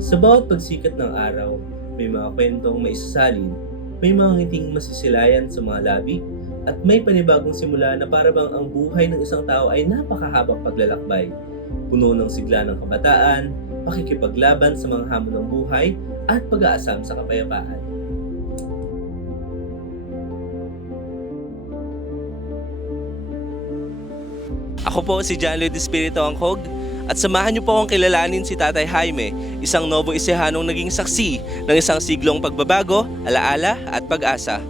Sa bawat pagsikat ng araw, may mga kwentong maisasalin, may mga ngiting masisilayan sa mga labi, at may panibagong simula na parabang ang buhay ng isang tao ay napakahabang paglalakbay. Puno ng sigla ng kabataan, pakikipaglaban sa mga hamon ng buhay, at pag-aasam sa kapayapaan. Ako po si John Lloyd Espiritu Angkog at samahan niyo po akong kilalanin si Tatay Jaime, isang nobo isihanong naging saksi ng isang siglong pagbabago, alaala at pag-asa.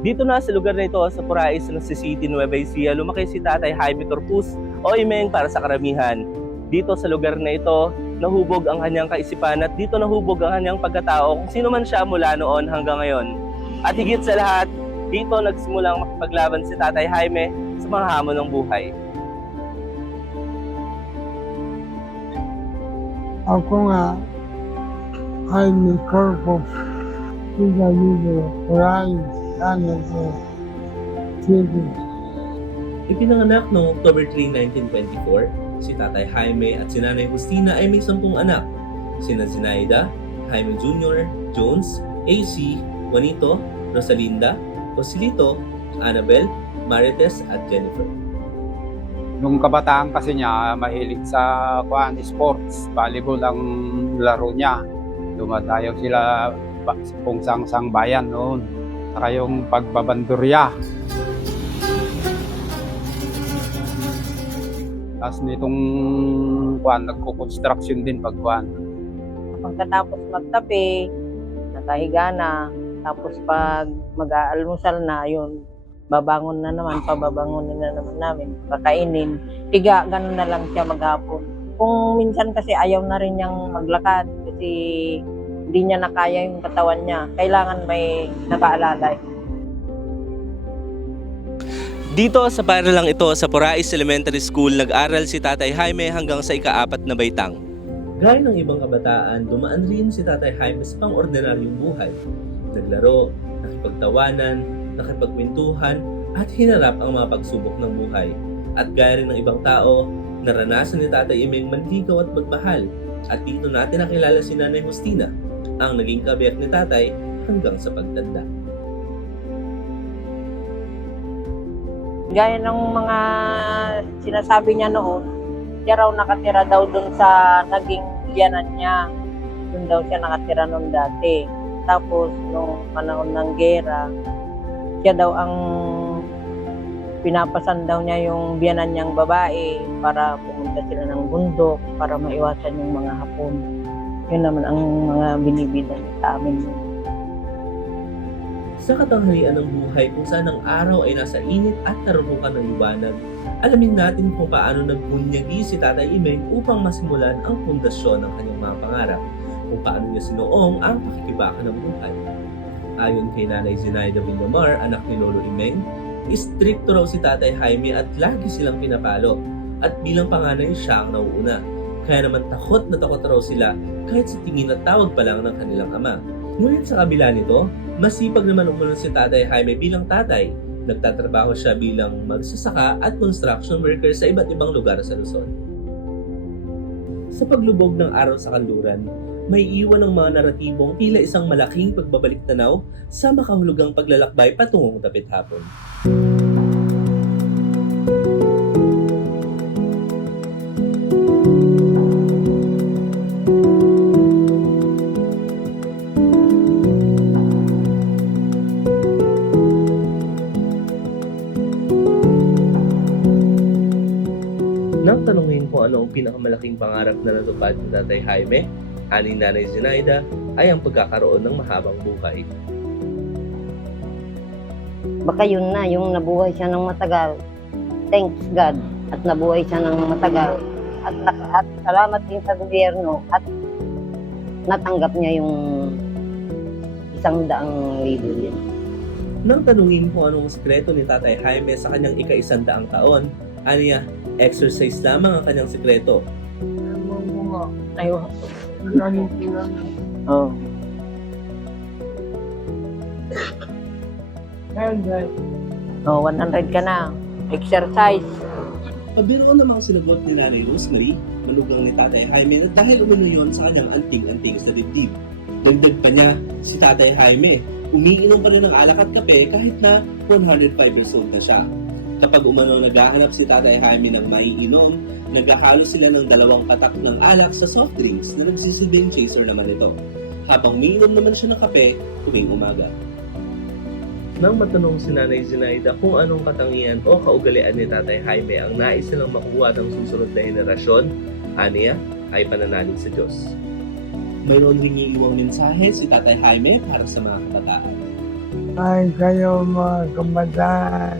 Dito na sa lugar na ito sa Purais ng City Nueva Ecija, lumaki si Tatay Jaime Corpus o Imeng para sa karamihan. Dito sa lugar na ito, nahubog ang kanyang kaisipan at dito nahubog ang kanyang pagkatao kung sino man siya mula noon hanggang ngayon. At higit sa lahat, dito nagsimulang makipaglaban si Tatay Jaime sa mga hamon ng buhay. Ako nga ay may corpus. Sila dito, Ryan, ano ko, City. Ipinanganak noong October 3, 1924, si Tatay Jaime at si Nanay Justina ay may sampung anak. Sina Zinaida, Jaime Jr., Jones, AC, Juanito, Rosalinda, Joselito, Annabel, Marites at Jennifer. Nung kabataan kasi niya, mahilig sa kuan sports, volleyball ang laro niya. Dumadayo sila kung sang sang bayan noon. Saka yung pagbabandurya. Tapos nitong kuan, nagko-construction din pag kuan. Pagkatapos magtabi, nakahiga na. Tapos pag mag-aalmusal na, yun, babangon na naman, pababangonin na naman namin, kakainin. Higa, ganun na lang siya maghapon. Kung minsan kasi ayaw na rin niyang maglakad kasi hindi niya nakaya yung katawan niya. Kailangan may nakaalalay. Dito sa paralang ito sa Porais Elementary School, nag-aral si Tatay Jaime hanggang sa ikaapat na baitang. Gaya ng ibang kabataan, dumaan rin si Tatay Jaime sa pang-ordinaryong buhay. Naglaro, nakipagtawanan, nakipagkwentuhan, at hinarap ang mga pagsubok ng buhay. At gaya rin ng ibang tao, naranasan ni Tatay Imeng manligaw at magmahal. At dito natin nakilala si Nanay Justina, ang naging kabiyak ni Tatay hanggang sa pagtanda. Gaya ng mga sinasabi niya noon, siya raw nakatira daw doon sa naging biyanan niya. Doon daw siya nakatira noon dati. Tapos, nung panahon ng gera, siya daw ang pinapasan daw niya yung biyanan niyang babae para pumunta sila ng bundok para maiwasan yung mga hapon. Yun naman ang mga binibidan sa amin. Sa katanghalian ng buhay kung saan ang araw ay nasa init at karurukan ng liwanag, alamin natin kung paano nagbunyagi si Tatay Imeng upang masimulan ang pundasyon ng kanyang mga pangarap, kung paano niya sinuong ang pakikibaka ng buhay. Ayon kay Nanay Zinaida Villamar, anak ni Lolo Imeng, istrikto raw si Tatay Jaime at lagi silang pinapalo at bilang panganay siya ang nauuna. Kaya naman takot na takot raw sila kahit sa tingin at tawag pa lang ng kanilang ama. Ngunit sa kabila nito, Masipag naman umunod si Tatay Jaime bilang tatay. Nagtatrabaho siya bilang magsasaka at construction worker sa iba't ibang lugar sa Luzon. Sa paglubog ng araw sa kanluran, may iwan ng mga naratibong tila isang malaking pagbabalik tanaw sa makahulugang paglalakbay patungong tapit hapon. Nang tanungin kung ano ang pinakamalaking pangarap na natupad ni Tatay Jaime, ani Nanay Zinaida, ay ang pagkakaroon ng mahabang buhay. Baka yun na, yung nabuhay siya ng matagal. Thanks God. At nabuhay siya ng matagal. At, at salamat din sa gobyerno. At natanggap niya yung isang daang libo din. Nang tanungin kung anong sikreto ni Tatay Jaime sa kanyang ika-isandaang taon, aniya, exercise lamang ang kanyang sikreto. Ano mo Ayun. galing sila Oh. Kaya guys, Oh, 100 ka na. Exercise. Pabiro namang sinagot ni Nanay Rosemary, manugang ni Tatay Jaime na dahil umano yon sa kanyang anting-anting sa dibdib. Dagdag pa niya, si Tatay Jaime, umiinom pa rin ng alak at kape kahit na 105 years old na siya. Kapag umano naghahanap si Tatay Jaime ng maiinom, nagkakalo sila ng dalawang patak ng alak sa soft drinks na nagsisilbing chaser naman ito. Habang umiinom naman siya ng kape tuwing umaga. Nang matanong si Nanay Zinaida kung anong katangian o kaugalian ni Tatay Jaime ang nais nilang makuha ng susunod na henerasyon, aniya ay pananalig sa Diyos. Mayroon hiniiwang mensahe si Tatay Jaime para sa mga kabataan. Ay kayo mga kabataan.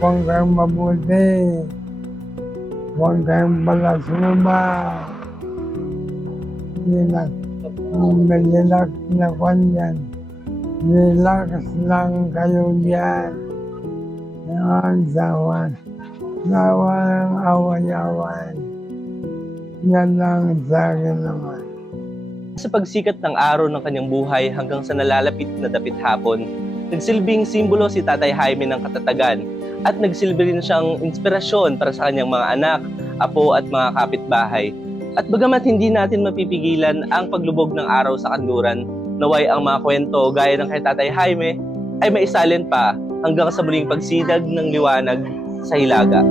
Huwag kayong mabuti. Huwag kayong balasuma. Relax. Relax na kwan yan. Relax lang kayo diyan. Yan, sawan. Sawan, away-away. Yan lang sa akin naman. Sa pagsikat ng araw ng kanyang buhay hanggang sa nalalapit na dapit hapon, nagsilbing simbolo si Tatay Jaime ng katatagan at nagsilbi rin siyang inspirasyon para sa kanyang mga anak, apo at mga kapitbahay. At bagamat hindi natin mapipigilan ang paglubog ng araw sa kanluran, naway ang mga kwento gaya ng kay Tatay Jaime ay maisalin pa hanggang sa muling pagsidag ng liwanag sa hilaga.